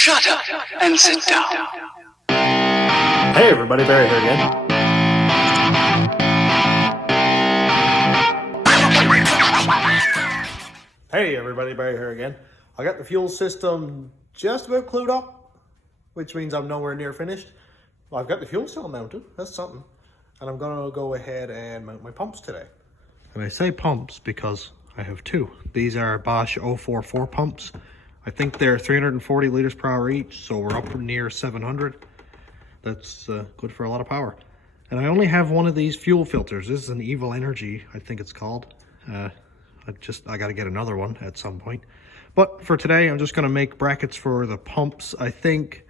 Shut up and sit down. Hey everybody, Barry here again. Hey everybody, Barry here again. I got the fuel system just about clued up, which means I'm nowhere near finished. Well, I've got the fuel cell mounted, that's something. And I'm gonna go ahead and mount my pumps today. And I say pumps because I have two. These are Bosch 044 pumps. I think they're 340 liters per hour each, so we're up near 700. That's good for a lot of power. And I only have one of these fuel filters. This is an Evil Energy, I think it's called. I gotta get another one at some point. But for today, I'm just gonna make brackets for the pumps, I think.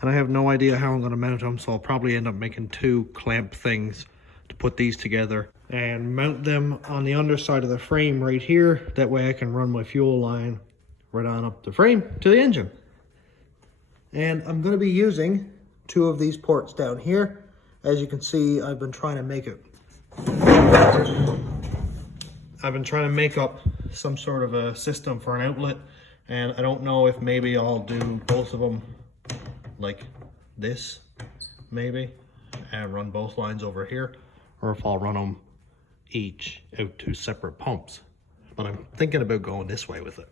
And I have no idea how I'm gonna mount them, so I'll probably end up making two clamp things to put these together and mount them on the underside of the frame right here. That way I can run my fuel line right on up the frame to the engine. And I'm going to be using two of these ports down here. As you can see, I've been trying to make up some sort of a system for an outlet, and I don't know if maybe I'll do both of them like this, maybe, and run both lines over here, or if I'll run them each out to separate pumps. But I'm thinking about going this way with it.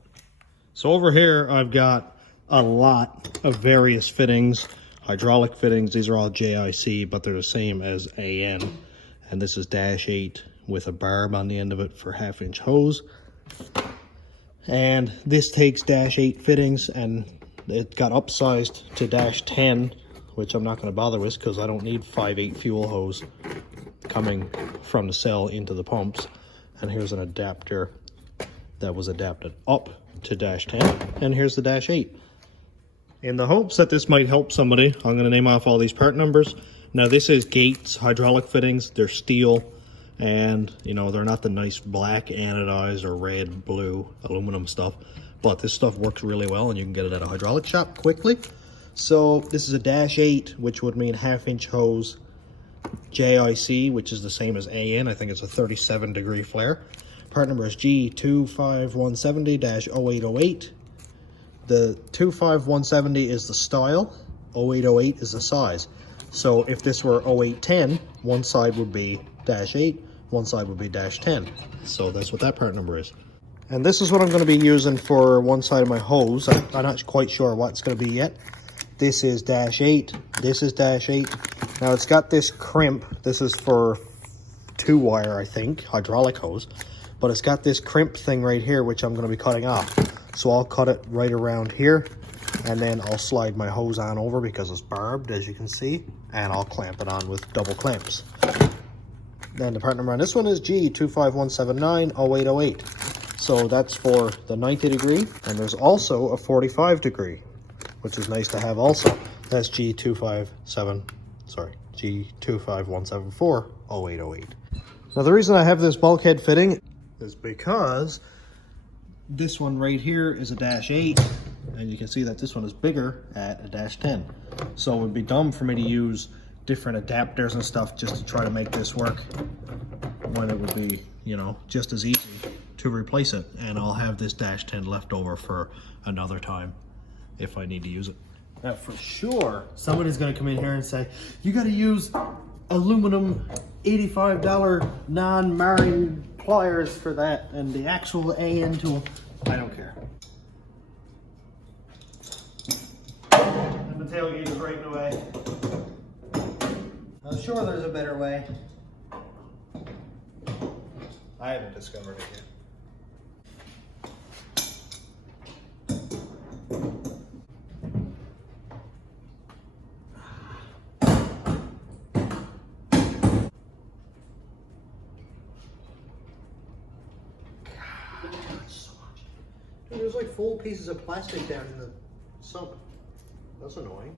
So over here, I've got a lot of various fittings, hydraulic fittings. These are all JIC, but they're the same as AN. And this is -8 with a barb on the end of it for 1/2-inch hose. And this takes -8 fittings, and it got upsized to -10, which I'm not going to bother with because I don't need 5/8 fuel hose coming from the cell into the pumps. And here's an adapter that was adapted up to -10, and here's the -8. In the hopes that this might help somebody, I'm going to name off all these part numbers. Now this is Gates hydraulic fittings. They're steel, and you know, they're not the nice black anodized or red, blue aluminum stuff, but this stuff works really well and you can get it at a hydraulic shop quickly. So this is a -8, which would mean 1/2-inch hose, JIC, which is the same as AN. I think it's a 37-degree flare. Part number is G25170-0808. The 25170 is the style, 0808 is the size. So if this were 0810, one side would be -8, one side would be -10. So that's what that part number is. And this is what I'm going to be using for one side of my hose. I'm not quite sure what it's going to be yet. This is -8, this is -8. Now it's got this crimp. This is for 2-wire, I think, hydraulic hose. But it's got this crimp thing right here, which I'm going to be cutting off. So I'll cut it right around here, and then I'll slide my hose on over because it's barbed, as you can see, and I'll clamp it on with double clamps. Then the part number on this one is G25179-0808. So that's for the 90-degree, and there's also a 45-degree, which is nice to have also. That's G25174-0808. Now the reason I have this bulkhead fitting is because this one right here is a -8, and you can see that this one is bigger at a -10. So it would be dumb for me to use different adapters and stuff just to try to make this work, when it would be, you know, just as easy to replace it. And I'll have this -10 left over for another time if I need to use it. Now for sure, somebody's gonna come in here and say, you gotta use aluminum $85 non-marring pliers for that, and the actual AN tool. I don't care. And the tailgate is right in the way. I'm sure there's a better way. I haven't discovered it yet. There's like full pieces of plastic down in the sump. That's annoying.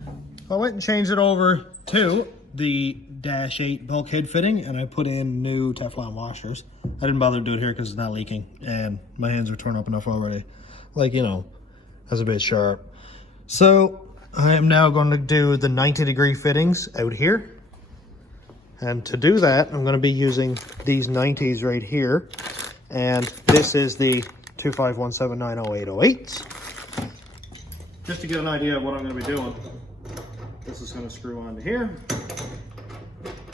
I went and changed it over to the -8 bulkhead fitting, and I put in new Teflon washers. I didn't bother to do it here because it's not leaking, and my hands are torn up enough already. Like, you know, that's a bit sharp. So I am now going to do the 90-degree fittings out here. And to do that, I'm going to be using these 90s right here. And this is the 25179-0808. just to get an idea of what I'm going to be doing, this is going to screw onto here,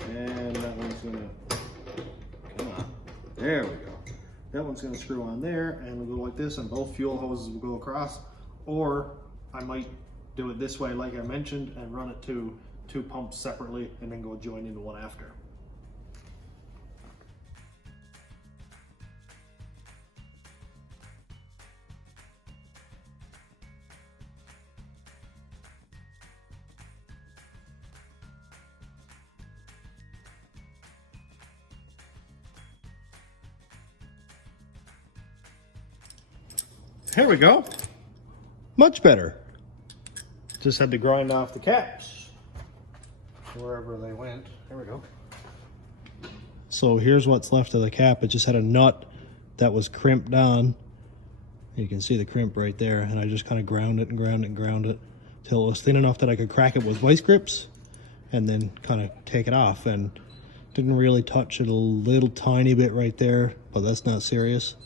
and that one's going to, come on, there we go. That one's going to screw on there, and we'll go like this, and both fuel hoses will go across. Or I might do it this way, like I mentioned, and run it to 2 pumps separately, and then go join into one after. Here we go. Much better. Just had to grind off the caps wherever they went. There we go. So here's what's left of the cap. It just had a nut that was crimped on. You can see the crimp right there, and I just kind of ground it and ground it and ground it till it was thin enough that I could crack it with vice grips and then kind of take it off. And didn't really touch it, a little tiny bit right there, but that's not serious.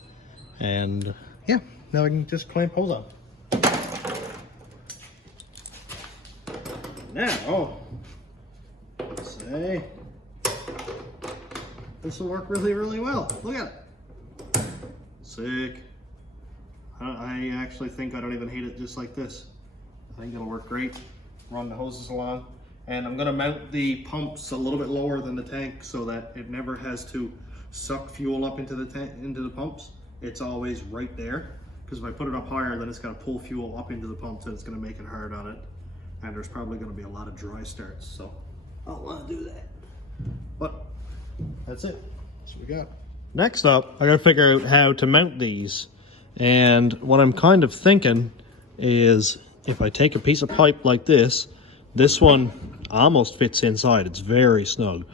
And yeah, now I can just clamp hose on. Now, let's say this will work really, really well. Look at it. Sick. I actually think I don't even hate it just like this. I think it'll work great. Run the hoses along. And I'm gonna mount the pumps a little bit lower than the tank so that it never has to suck fuel up into the tank, into the pumps. It's always right there. Because if I put it up higher, then it's gonna pull fuel up into the pumps and it's gonna make it hard on it. And there's probably gonna be a lot of dry starts, so I don't wanna do that. But that's it. That's what we got. Next up, I gotta figure out how to mount these. And what I'm kind of thinking is if I take a piece of pipe like this one almost fits inside. It's very snug.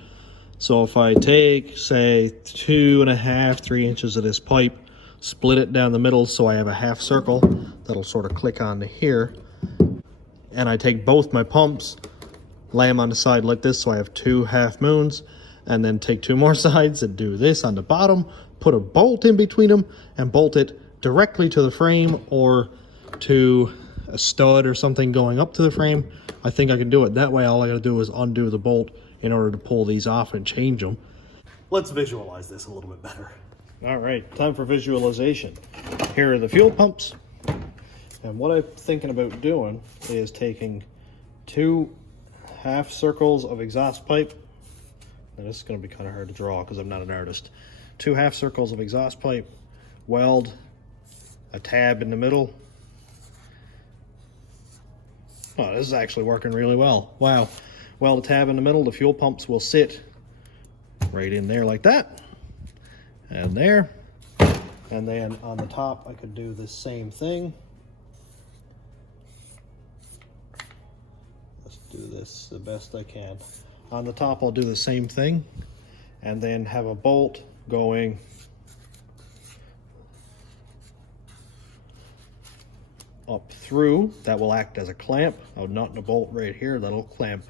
So if I take, say, 2.5, 3 inches of this pipe, split it down the middle so I have a half circle that'll sort of click onto here, and I take both my pumps, lay them on the side like this so I have 2 half moons, and then take 2 more sides and do this on the bottom, put a bolt in between them, and bolt it directly to the frame or to a stud or something going up to the frame. I think I can do it that way. All I gotta do is undo the bolt in order to pull these off and change them. Let's visualize this a little bit better. All right, time for visualization. Here are the fuel pumps. And what I'm thinking about doing is taking 2 half circles of exhaust pipe. Now this is gonna be kind of hard to draw because I'm not an artist. 2 half circles of exhaust pipe, weld a tab in the middle. Oh, this is actually working really well. Wow. Weld a tab in the middle, the fuel pumps will sit right in there like that. And there. And then on the top, I could do the same thing. Let's do this the best I can. On the top, I'll do the same thing. And then have a bolt going up through. That will act as a clamp. I'll nut and a bolt right here. That'll clamp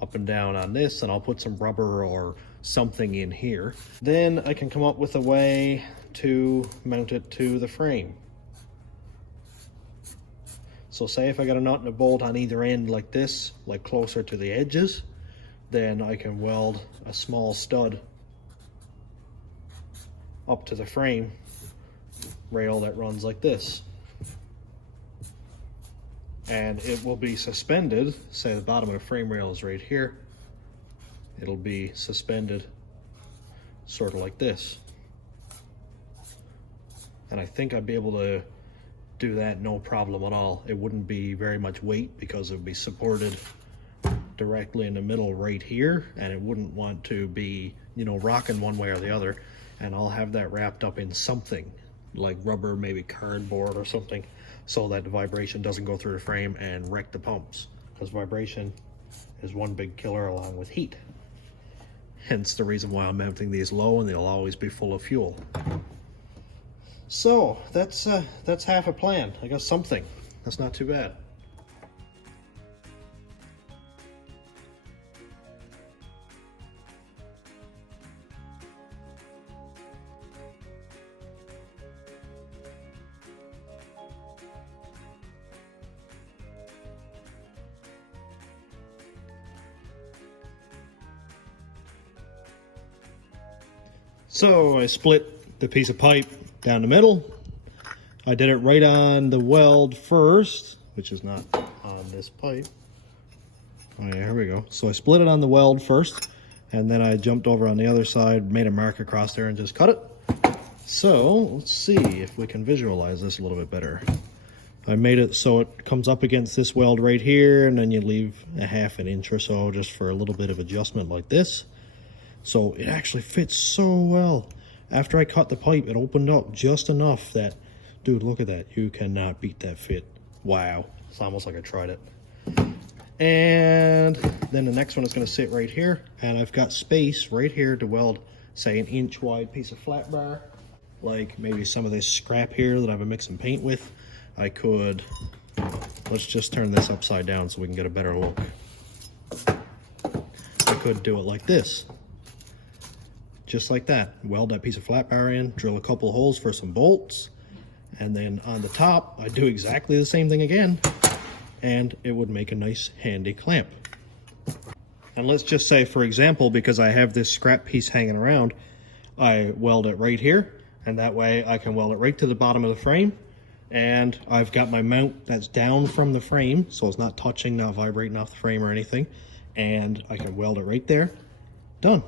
up and down on this, and I'll put some rubber or something in here. Then I can come up with a way to mount it to the frame. So say if I got a nut and a bolt on either end like this, like closer to the edges, then I can weld a small stud up to the frame rail that runs like this. And it will be suspended, say the bottom of the frame rail is right here, it'll be suspended sort of like this. And I think I'd be able to do that no problem at all. It wouldn't be very much weight because it would be supported directly in the middle right here, and it wouldn't want to be, you know, rocking one way or the other. And I'll have that wrapped up in something like rubber, maybe cardboard or something, so that the vibration doesn't go through the frame and wreck the pumps, because vibration is one big killer along with heat. Hence the reason why I'm mounting these low, and they'll always be full of fuel. So that's half a plan. I got something. That's not too bad. So I split the piece of pipe down the middle. I did it right on the weld first, which is not on this pipe. Oh yeah, here we go. So I split it on the weld first, and then I jumped over on the other side, made a mark across there, and just cut it. So let's see if we can visualize this a little bit better. I made it so it comes up against this weld right here, and then you leave a half an inch or so just for a little bit of adjustment like this. So it actually fits so well. After I cut the pipe, it opened up just enough that, dude, look at that. You cannot beat that fit. Wow. It's almost like I tried it. And then the next one is going to sit right here. And I've got space right here to weld, say, an inch wide piece of flat bar. Like maybe some of this scrap here that I've been mixing paint with. I could, let's just turn this upside down so we can get a better look. I could do it like this. Just like that. Weld that piece of flat bar in, drill a couple holes for some bolts, and then on the top, I do exactly the same thing again, and it would make a nice handy clamp. And let's just say, for example, because I have this scrap piece hanging around, I weld it right here, and that way I can weld it right to the bottom of the frame, and I've got my mount that's down from the frame, so it's not touching, not vibrating off the frame or anything, and I can weld it right there. Done.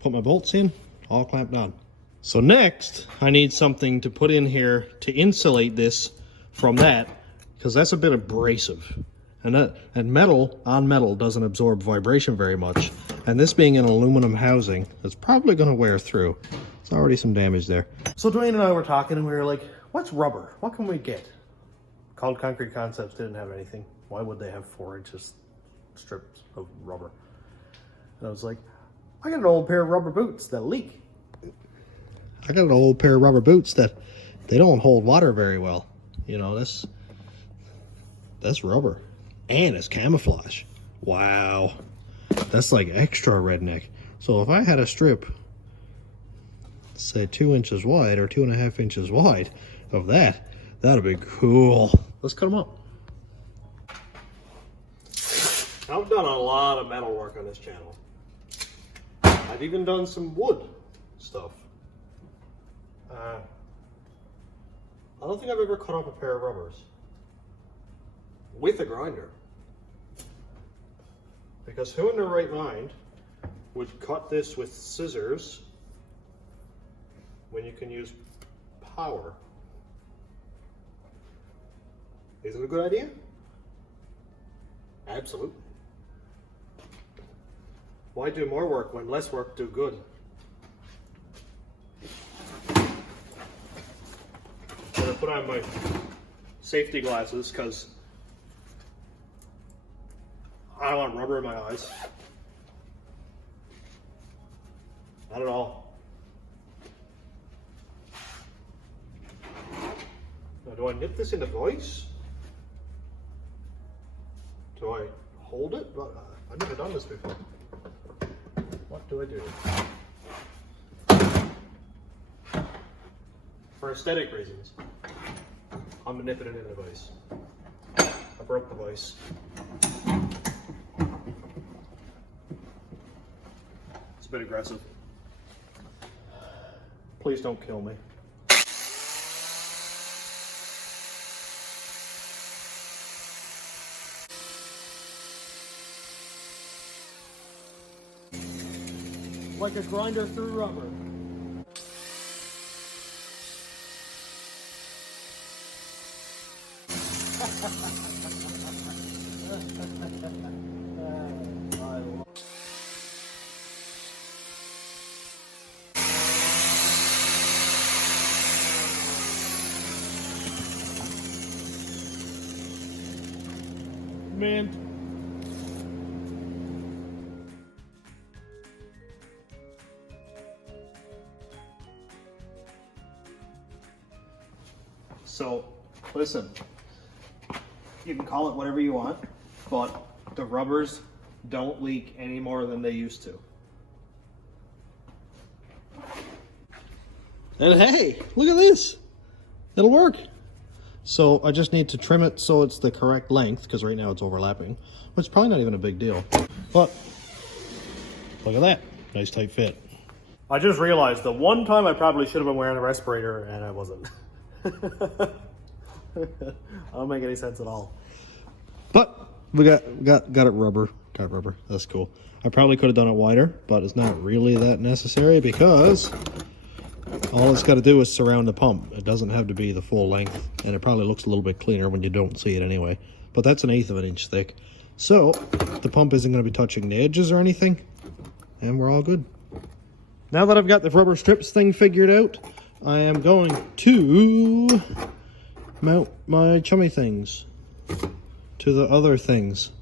Put my bolts in, all clamped on. So next, I need something to put in here to insulate this from that, because that's a bit abrasive. And metal on metal doesn't absorb vibration very much. And this being an aluminum housing, it's probably going to wear through. There's already some damage there. So Dwayne and I were talking, and we were like, what's rubber? What can we get? Cold Concrete Concepts didn't have anything. Why would they have 4 inches strips of rubber? And I was like, I got an old pair of rubber boots that leak. I got an old pair of rubber boots that they don't hold water very well. You know, that's rubber. And it's camouflage. Wow. That's like extra redneck. So if I had a strip, say 2 inches wide or 2.5 inches wide of that, that'd be cool. Let's cut them up. I've done a lot of metal work on this channel. I've even done some wood stuff. I don't think I've ever cut up a pair of rubbers with a grinder. Because who in their right mind would cut this with scissors when you can use power? Is it a good idea? Absolutely. Why do more work when less work do good? I'm gonna put on my safety glasses because I don't want rubber in my eyes. Not at all. Now, do I nip this into vise? Do I hold it? I've never done this before. What do I do? For aesthetic reasons, I'm gonna nip it into the vise. I broke the vise. It's a bit aggressive. Please don't kill me. Like a grinder through rubber. Man. So, listen, you can call it whatever you want, but the rubbers don't leak any more than they used to. And hey, look at this. It'll work. So I just need to trim it so it's the correct length, because right now it's overlapping, which is probably not even a big deal. But look at that, nice tight fit. I just realized the one time I probably should have been wearing a respirator and I wasn't. I don't make any sense at all. But we got it rubber. Got rubber. That's cool. I probably could have done it wider, but it's not really that necessary because all it's got to do is surround the pump. It doesn't have to be the full length, and it probably looks a little bit cleaner when you don't see it anyway. But that's 1/8 of an inch thick. So the pump isn't going to be touching the edges or anything, and we're all good. Now that I've got the rubber strips thing figured out, I am going to mount my chummy things to the other things.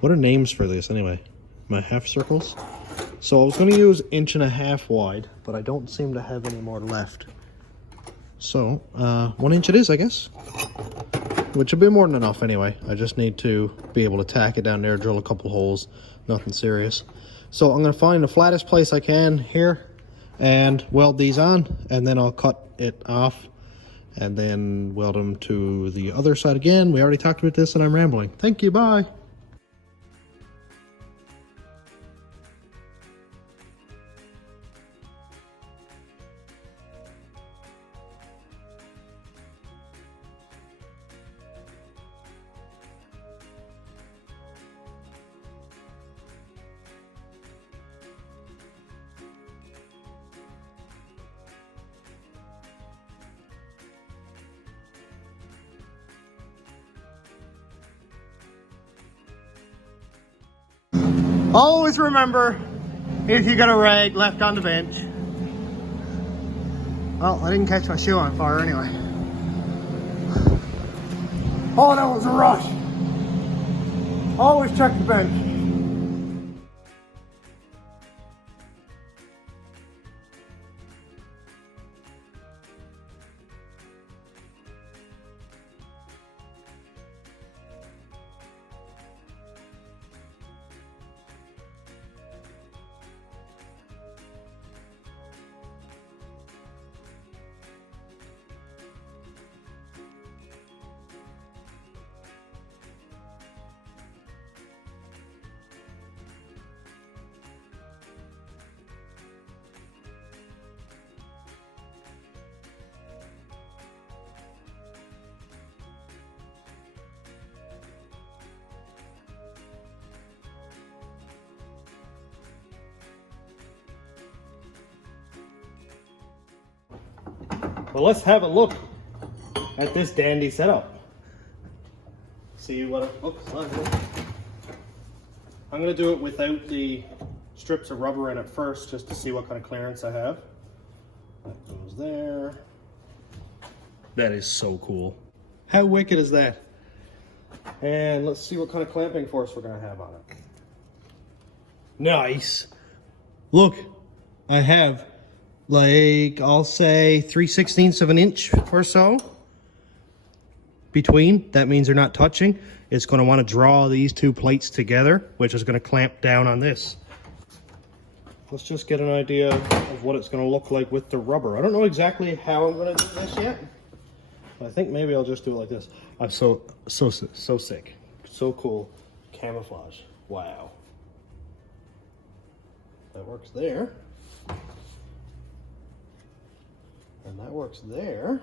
What are names for this anyway? My half circles? So I was going to use 1.5 wide, but I don't seem to have any more left. So 1 inch it is, I guess. Which will be more than enough anyway. I just need to be able to tack it down there, drill a couple holes, nothing serious. So I'm going to find the flattest place I can here and weld these on, and then I'll cut it off and then weld them to the other side again. We already talked about this and I'm rambling. Thank you, bye. Always remember, if you got a rag left on the bench. Well, I didn't catch my shoe on fire anyway. Oh, that was a rush. Always check the bench. Well, let's have a look at this dandy setup. See what it looks like. I'm going to do it without the strips of rubber in it first, just to see what kind of clearance I have. That goes there. That is so cool. How wicked is that? And let's see what kind of clamping force we're going to have on it. Nice. Look, I have like, I'll say 3/16 of an inch or so between. That means they're not touching. It's going to want to draw these two plates together, which is going to clamp down on this. Let's just get an idea of what it's going to look like with the rubber. I don't know exactly how I'm going to do this yet. I think maybe I'll just do it like this. I'm so sick. So cool. Camouflage. Wow. That works there. And that works there.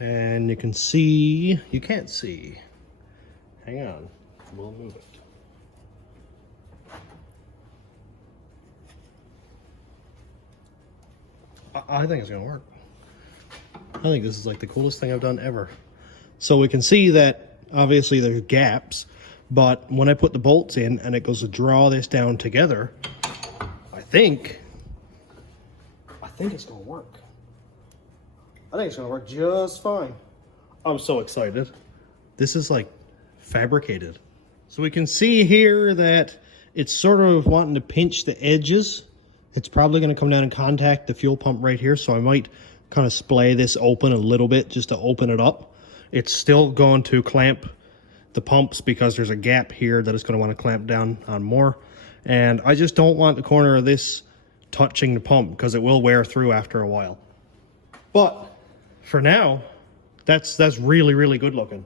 And you can see, you can't see. Hang on, we'll move it. I think it's gonna work. I think this is like the coolest thing I've done ever. So we can see that obviously there's gaps, but when I put the bolts in and it goes to draw this down together, I think it's gonna work. I think it's gonna work just fine. I'm so excited. This is like fabricated. So we can see here that it's sort of wanting to pinch the edges. It's probably gonna come down and contact the fuel pump right here, so I might kind of splay this open a little bit just to open it up. It's still going to clamp the pumps because there's a gap here that it's gonna want to clamp down on more. And I just don't want the corner of this touching the pump because it will wear through after a while. But for now, that's really, really good looking.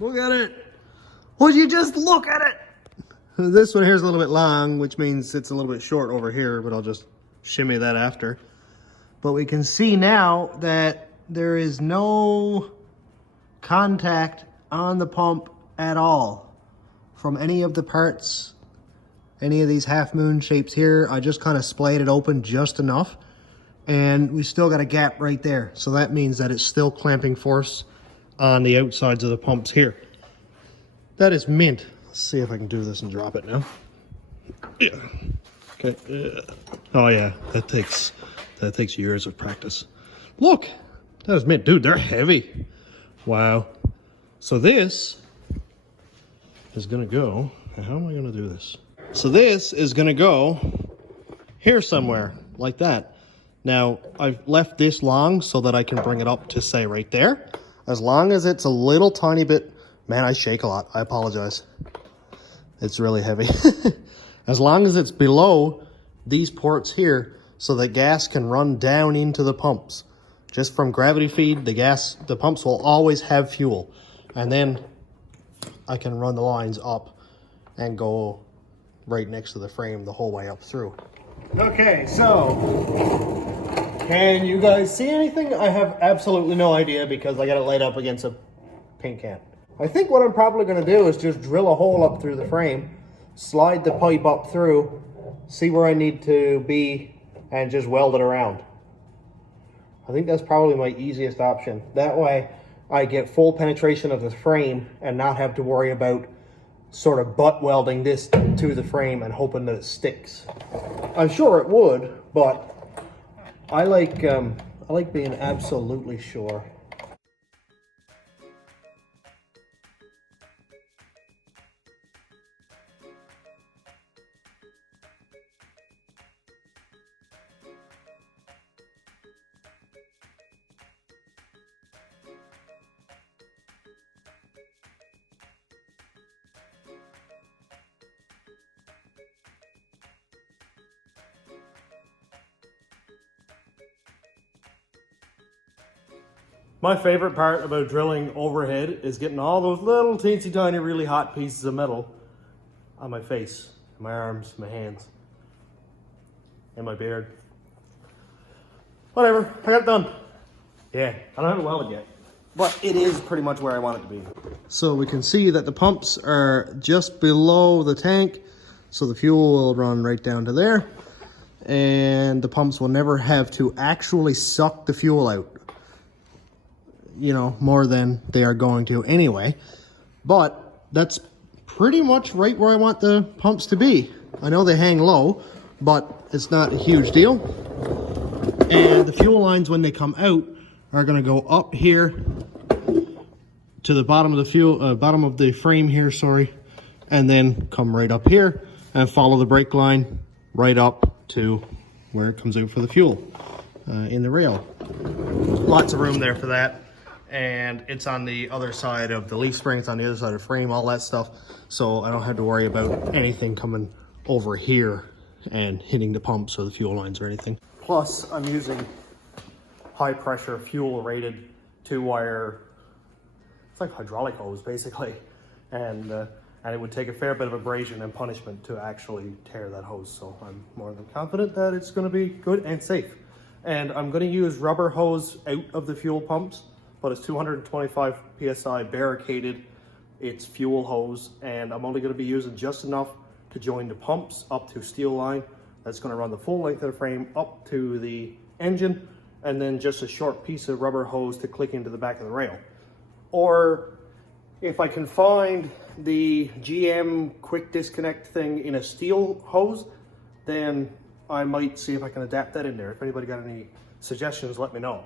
Look at it. Would you just look at it? This one here is a little bit long, which means it's a little bit short over here, but I'll just shimmy that after. But we can see now that there is no contact on the pump at all from any of the parts, any of these half moon shapes here. I just kind of splayed it open just enough, and we still got a gap right there. So that means that it's still clamping force on the outsides of the pumps here. That is mint. Let's see if I can do this and drop it now. Yeah. Okay. Oh yeah, that takes years of practice. Look, that was mint. Dude, they're heavy. Wow. So this is gonna go, how am I gonna do this? So this is gonna go here somewhere, like that. Now, I've left this long so that I can bring it up to, say, right there. As long as it's a little tiny bit, man, I shake a lot, I apologize. It's really heavy. As long as it's below these ports here, so that gas can run down into the pumps. Just from gravity feed, the pumps will always have fuel. And then I can run the lines up and go right next to the frame the whole way up through. Okay, so can you guys see anything? I have absolutely no idea because I got it laid up against a paint can. I think what I'm probably going to do is just drill a hole up through the frame, slide the pipe up through, see where I need to be, and just weld it around. I think that's probably my easiest option. That way I get full penetration of the frame and not have to worry about sort of butt welding this to the frame and hoping that it sticks. I'm sure it would, but I like being absolutely sure. My favorite part about drilling overhead is getting all those little teensy tiny really hot pieces of metal on my face, my arms, my hands, and my beard. Whatever, I got it done. Yeah, I don't have it welded yet, but it is pretty much where I want it to be. So we can see that the pumps are just below the tank, so the fuel will run right down to there, and the pumps will never have to actually suck the fuel out, you know, more than they are going to anyway. But that's pretty much right where I want the pumps to be. I know they hang low, but it's not a huge deal. And the fuel lines, when they come out, are going to go up here to the bottom of the bottom of the frame here, sorry, and then come right up here and follow the brake line right up to where it comes out for the fuel in the rail. Lots of room there for that. And it's on the other side of the leaf spring, it's on the other side of the frame, all that stuff. So I don't have to worry about anything coming over here and hitting the pumps or the fuel lines or anything. Plus, I'm using high pressure fuel rated 2-wire, it's like hydraulic hose basically. And it would take a fair bit of abrasion and punishment to actually tear that hose. So I'm more than confident that it's gonna be good and safe. And I'm gonna use rubber hose out of the fuel pumps, but it's 225 PSI barricaded. It's fuel hose, and I'm only gonna be using just enough to join the pumps up to steel line. That's gonna run the full length of the frame up to the engine, and then just a short piece of rubber hose to click into the back of the rail. Or if I can find the GM quick disconnect thing in a steel hose, then I might see if I can adapt that in there. If anybody got any suggestions, let me know.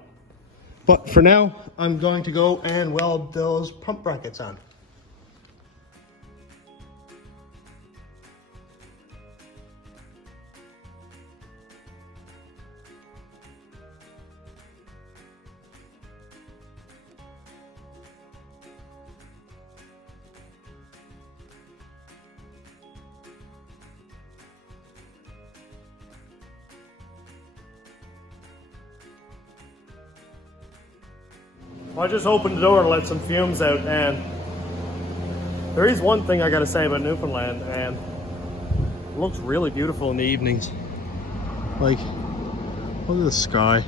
But for now, I'm going to go and weld those pump brackets on. I just opened the door to let some fumes out, and There is one thing I gotta say about Newfoundland, and it looks really beautiful in the evenings. Like, look at the sky.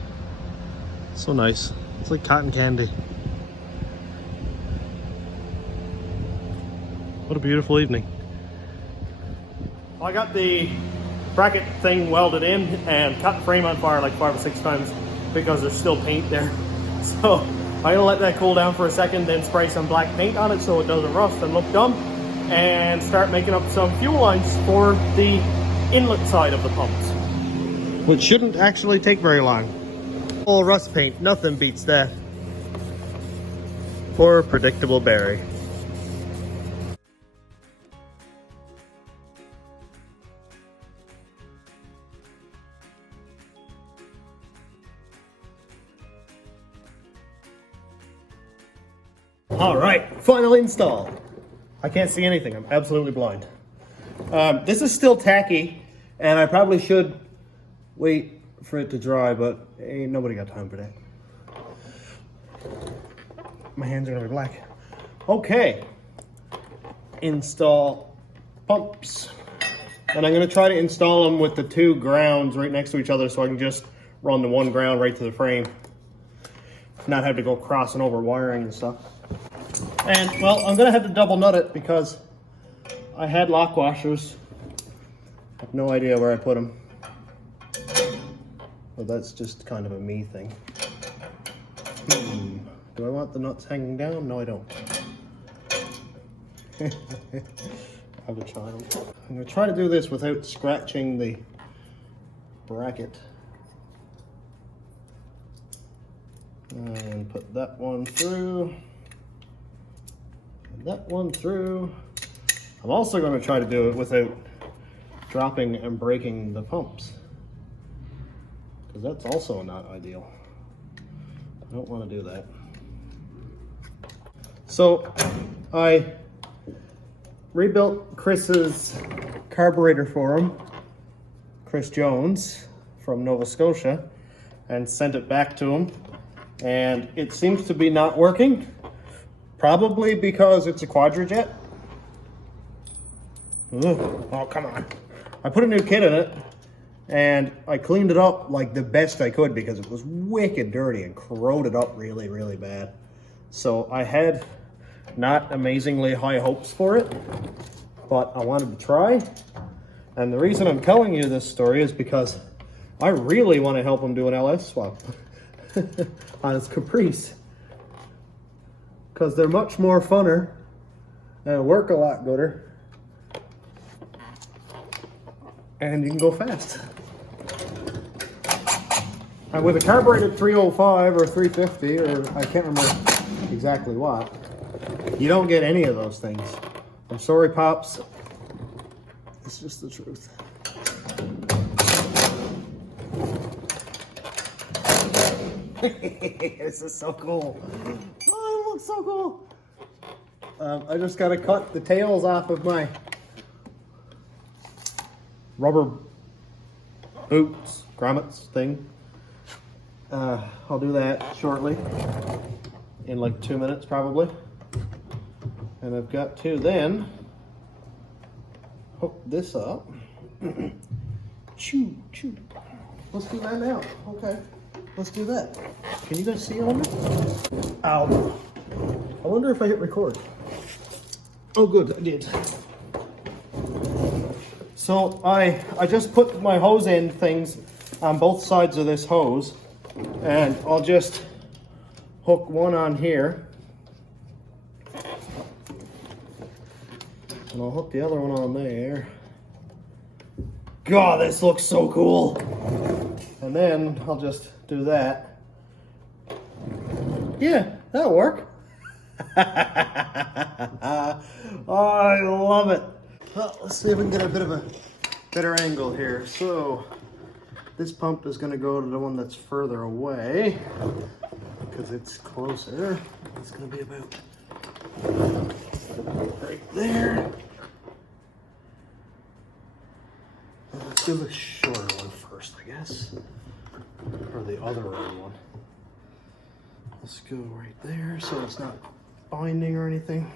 So nice. It's like cotton candy. What a beautiful evening. I got the bracket thing welded in and cut the frame on fire like 5 or 6 times because there's still paint there. So I'm gonna let that cool down for a second, then spray some black paint on it so it doesn't rust and look dumb, and start making up some fuel lines for the inlet side of the pumps, which shouldn't actually take very long. Oh, rust paint, nothing beats that. Poor predictable Barry. All right, final install. I can't see anything, I'm absolutely blind. This is still tacky, and I probably should wait for it to dry, but ain't nobody got time for that. My hands are gonna be black. Okay, install pumps. And I'm gonna try to install them with the 2 grounds right next to each other so I can just run the 1 ground right to the frame. Not have to go crossing over wiring and stuff. And well, I'm gonna have to double nut it because I had lock washers. I have no idea where I put them. Well, that's just kind of a me thing. Do I want the nuts hanging down? No, I don't. I have a child. I'm gonna try to do this without scratching the bracket. And put that one through. And that one through. I'm also going to try to do it without dropping and breaking the pumps, because that's also not ideal. I don't want to do that. So I rebuilt Chris's carburetor for him, Chris Jones from Nova Scotia, and sent it back to him. And it seems to be not working, probably because it's a quadrajet. Ugh. Oh, come on. I put a new kit in it, and I cleaned it up like the best I could because it was wicked dirty and corroded up really, really bad. So I had not amazingly high hopes for it, but I wanted to try. And the reason I'm telling you this story is because I really want to help him do an LS swap on his Caprice, because they're much more funner and work a lot gooder, and you can go fast. And with a carbureted 305 or 350, or I can't remember exactly what, you don't get any of those things. I'm sorry, Pops. It's just the truth. This is so cool. Oh, it looks so cool. I just gotta cut the tails off of my rubber boots, grommets thing. I'll do that shortly, in like 2 minutes probably. And I've got to then hook this up. Choo, choo. Let's do that now. Okay, let's do that. Can you guys see on it? Ow. I wonder if I hit record. Oh good, I did. So I just put my hose end things on both sides of this hose, and I'll just hook one on here, and I'll hook the other one on there. God, this looks so cool. And then I'll just do that. Yeah, that'll work. I love it. Well, let's see if we can get a bit of a better angle here. So this pump is going to go to the one that's further away because it's closer. It's going to be about right there. Let's do the shorter one first, I guess, or the other one. Let's go right there so it's not binding or anything.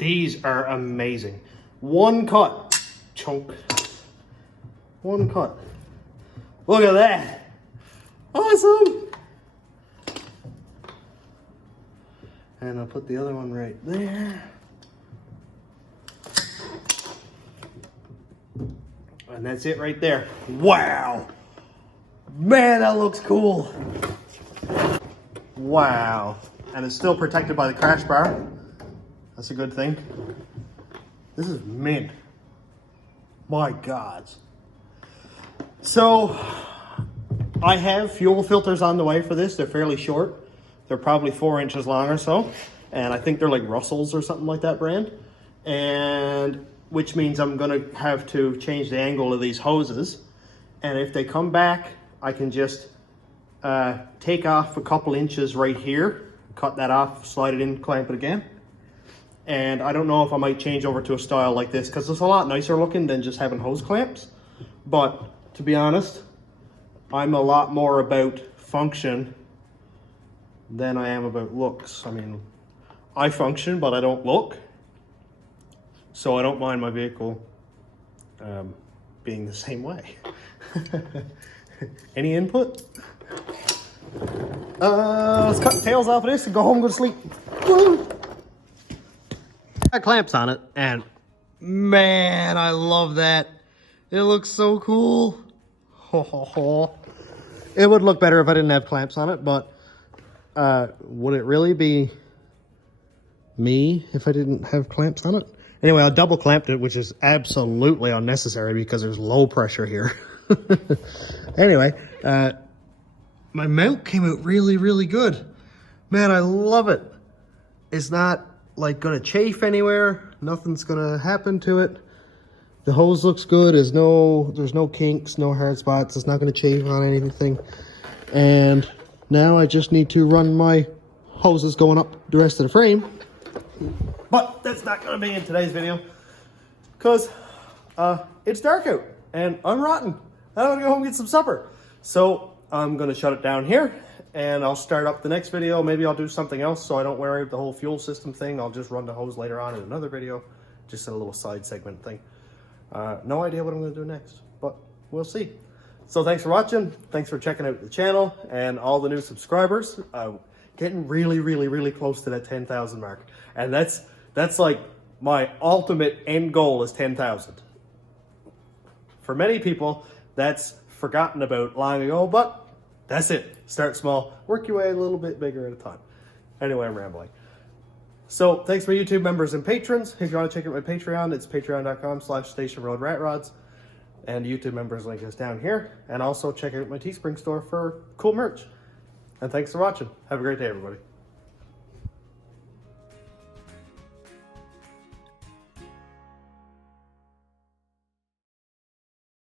These are amazing. One cut, chunk. One cut. Look at that. Awesome. And I'll put the other one right there. And that's it right there. Wow. Man, that looks cool. Wow. And it's still protected by the crash bar. That's a good thing. This is mint. My God. So, I have fuel filters on the way for this. They're fairly short. They're probably 4 inches long or so. And I think they're like Russell's or something like that brand. And which means I'm gonna have to change the angle of these hoses. And if they come back, I can just take off a couple inches right here, cut that off, slide it in, clamp it again. And I don't know if I might change over to a style like this because it's a lot nicer looking than just having hose clamps. But to be honest, I'm a lot more about function than I am about looks. I mean, I function, but I don't look. So I don't mind my vehicle being the same way. Any input? Let's cut the tails off of this and go home and go to sleep. Woo! Got clamps on it, and man, I love that. It looks so cool. It would look better if I didn't have clamps on it, but would it really be me if I didn't have clamps on it? Anyway, I double clamped it, which is absolutely unnecessary because there's low pressure here. Anyway, my mount came out really, really good. Man, I love it. It's not like gonna chafe anywhere. Nothing's gonna happen to it. The hose looks good. There's no kinks, no hard spots. It's not gonna chafe on anything. And now I just need to run my hoses going up the rest of the frame. But that's not gonna be in today's video because it's dark out and I'm rotten. I want to go home and get some supper. So I'm gonna shut it down here and I'll start up the next video. Maybe I'll do something else so I don't wear out the whole fuel system thing. I'll just run the hose later on in another video, just a little side segment thing. No idea what I'm gonna do next, but we'll see. So thanks for watching. Thanks for checking out the channel and all the new subscribers. Getting really, really, really close to that 10,000 mark. And that's like my ultimate end goal is 10,000. For many people, that's forgotten about long ago, but that's it. Start small, work your way a little bit bigger at a time. Anyway, I'm rambling. So thanks for YouTube members and patrons. If you want to check out my Patreon, it's patreon.com/stationroadratrods. And YouTube members link is down here. And also check out my Teespring store for cool merch. And thanks for watching. Have a great day, everybody.